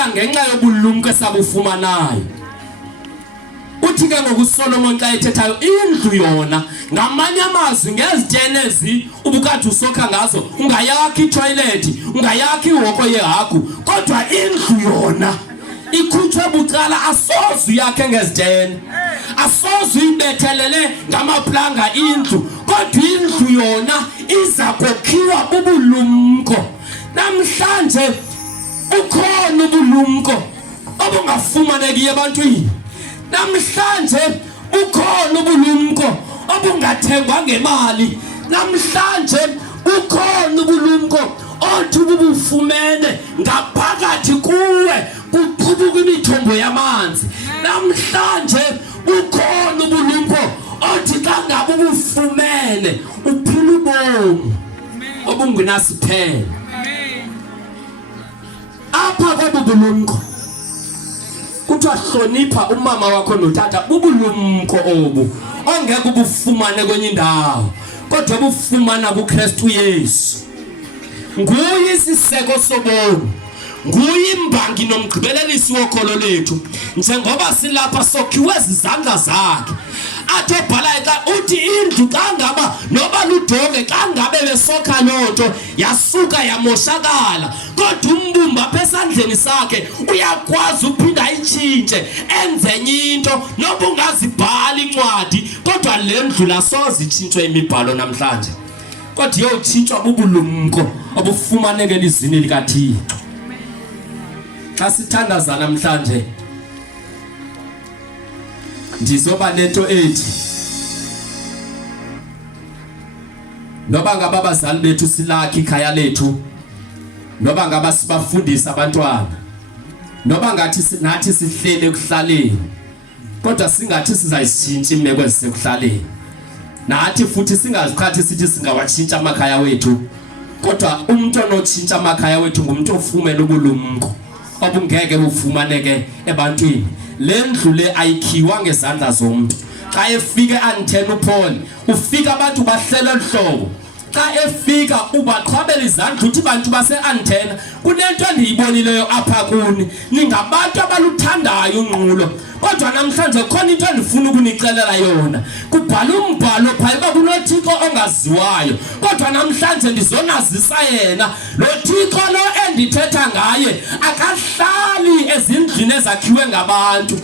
siphila ngenxa yobulumko esabufumanayo. Uthi ke ngokuSolomon xa ethethayo indlu yona ngamanye amazwi ngezityenezi ubukade usokha ngazo ungayakhi itoilet ungayakhi ihoko yehagu kodwa indlu yona ikhutshwe bucala asoze yakhe ngezitene asoze ibethelele ngamaplanga indlu kodwa indlu yona iza kokhiwa bubulumko. Namhlanje ukhona ubulumko obungafumaneki ebantwini. Namhlanje ukhona ubulumko obungathengwa ngemali. Namhlanje ukhona ubulumko othi ubufumene ngaphakathi kuwe kuqubuka imithombo yamanzi. Namhlanje ukhona ubulumko othi xa ngabe ubufumene uphila ubomi obungenasiphelo. Apha kwabubulumko kuthiwa hlonipha umama wakho notata. Bubulumko obu ongeke ubufumane kwenye indawo kodwa bufumana kuKristu Yesu. Nguye isiseko sobomi, nguye imbangi nomgqibelelisi wokholo lethu. Njengoba silapha sokhiwe izandla zakhe athi obhalayo xa uthi indlu kangaba noba ludonge kangabe besokha lonto yasuka yamoshakala kodwa umbumba apha esandleni sakhe uyakwazi ukuphinda ayitshintshe enze enye into noba ungazibhala incwadi kodwa le ndlu lasoze itshintshwe imibhalo namhlanje kodwa iyotshintshwa bubulumko obufumaneke elizwini likaThixo. Xa sithandaza namhlanje ndizoba nento ethi noba ngaba abazali bethu silakhe ikhaya lethu, noba ngaba sibafundisa abantwana, noba ngathi nathi sihlele ekuhlaleni kodwa singathi sizayishintsha imeko ezisekuhlaleni. Nathi futhi singaziqhathi sithi singawatshintsha amakhaya wethu kodwa umuntu onotshintsha amakhaya wethu ngumuntu ofumene ubulumko obungeke bufumaneke ebantwini. Le ndlu le ayikhiwa ngezandla zomuntu. Xa efike antena uPaul ufika abantu bahlela enhlobo. Xa efika ubaqhwabela izandla uthi bantu base-antena kunento endiyibonileyo apha kuni ningabantu abaluthandayo unqulo kodwa namhlanje khona into endifuna ukunixelela yona. Kubhala umbhalo phaya kunoThixo ongaziwayo kodwa namhlanje ndizonazisa yena. Lo Thixo lo endithetha ngaye akahlali ezindlini ezakhiwe ngabantu.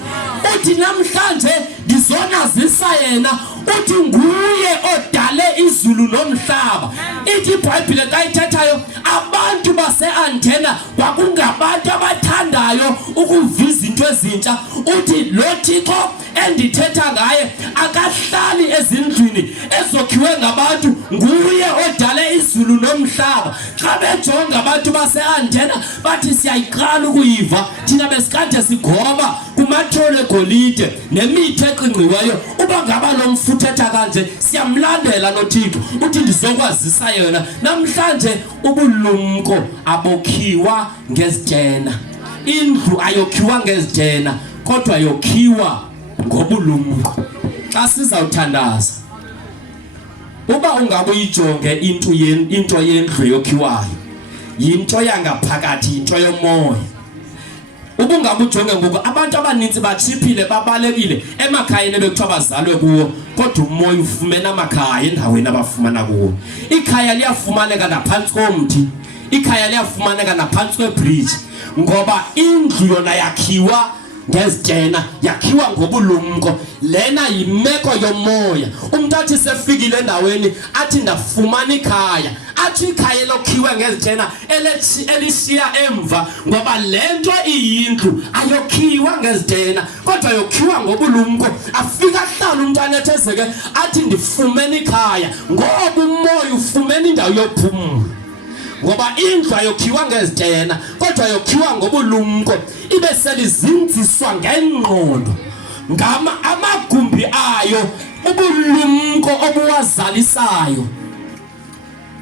Uthi namhlanje ndizonazisa yena uthi nguye odale izulu nomhlaba. Ithi iBhayibhile xa ithethayo abantu base-antena kwakungabantu abathandayo ukuva izinto ezintsha. Uthi lo Thixo endithetha ngaye akahlali ezindlini ezokhiwe ngabantu, nguye odale izulu nomhlaba. Xa bejonga abantu base-antena bathi siyayiqala ukuyiva thina besikade sigoba kumathole egolide nemithi eqingqiweyo. Uba ngaba lo mfuthetha kanje siyamlandela noThixo. Uthi ndizokwazisa yena namhlanje ubulumko abokhiwa ngezitena. Indlu ayokhiwa ngezitena kodwa yokhiwa ngobulumko. Xa sizawuthandaza uba ungabe uyijonge into yendlu yokhiwayo yinto yangaphakathi, into yomoya. Ubungabe ujonge ngoku abantu abaninzi bachiphile babalekile emakhayeni bekuthiwa bazalwe kuwo kodwa umoya ufumene amakhaya endaweni abafumana kuwo. Ikhaya liyafumaneka naphansi komthi, ikhaya liyafumaneka naphansi kwebridge ngoba indlu yona yakhiwa ngezitena, yakhiwa ngobulumko. Lena yimeko yomoya. Umuntu athi sefikile endaweni athi ndafumana ikhaya, athi ikhaya lokhiwe ngezitena elishiya emva ngoba lento iyindlu ayokhiwa ngezitena kodwa yokhiwa ngobulumko. Afika ahlala umntwana ethezeke athi ndifumene ikhaya ngoba umoya ufumene indawo yophumula. Ngoba indlu ayokhiwa ngezitena kodwa yokhiwa ngobulumko. Ibe selizinziswa ngengqondo amagumbi ayo ubulumko obuwazalisayo.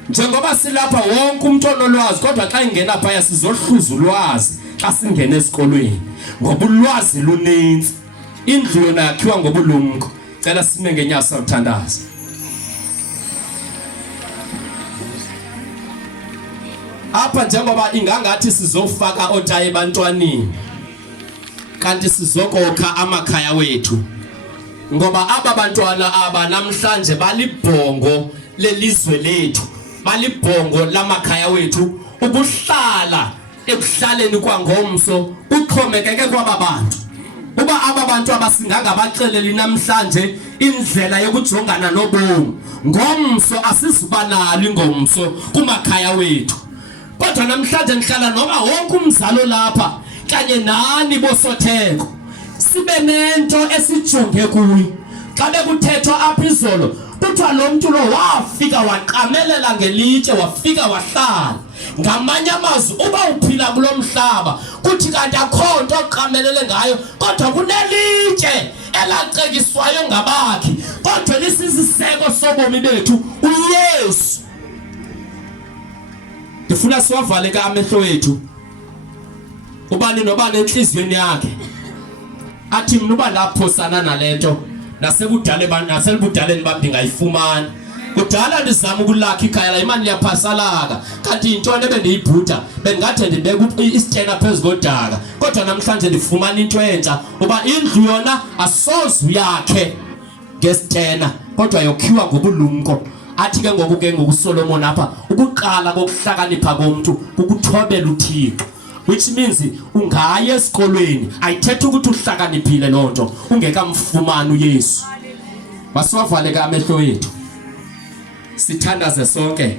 Njengoba silapha wonke umuntu onolwazi kodwa xa ingena phaya sizohluza ulwazi xa singena esikolweni ngoba ulwazi luninzi. Indlu yona yakhiwa ngobulumko. Cela sime ngenyawo sawuthandaza. apha njengoba ingangathi sizofaka otaye ebantwaneni kanti sizokokha amakhaya wethu ngoba aba bantwana aba namhlanje balibhongo lelizwe lethu balibhongo lamakhaya wethu ukuhlala ekuhlaleni kwangomso uxhomekeke kwababantu uba aba bantu abasinganga baxeleli namhlanje indlela yokujongana nobomi ngomso asizibanali ngomso kumakhaya wethu kodwa namhlanje nihlala noma wonke umzalo lapha kanye nani bosotheko sibe nento esijonge kuyo xa bekuthethwa apha izolo kuthiwa lo mntu lo wafika waqamelela ngelitshe wafika wahlala ngamanye amazwi uba uphila kulo mhlaba kuthi kanti akho nto oqamelele ngayo kodwa kunelitshe elacekiswayo ngabakhi kodwa lisisiseko sobomi bethu uYesu. Ndifuna siwavale ka amehlo wethu ubani nobani enhliziyweni yakhe athi mina uba laphosana nalento naselibudaleni bami ndingayifumani kudala ndizama ukulakha ikhaya la imali liyaphasalaka kanti intoni ebendiyibhuda bengathi ndibeka isitena phezu kodaka kodwa namhlanje ndifumana into entsha uba indlu yona asoze uyakhe ngesitena kodwa yakhiwa ngobulumko. Athi ke ngokuSolomon apha ukuqala kokuhlakanipha komuntu ukuthobela uThixo which means ungaya esikolweni ayithetha ukuthi uhlakaniphile lonto ungekamfumani uYesu. Masiwavale ka amehlo wethu sithandaze sonke.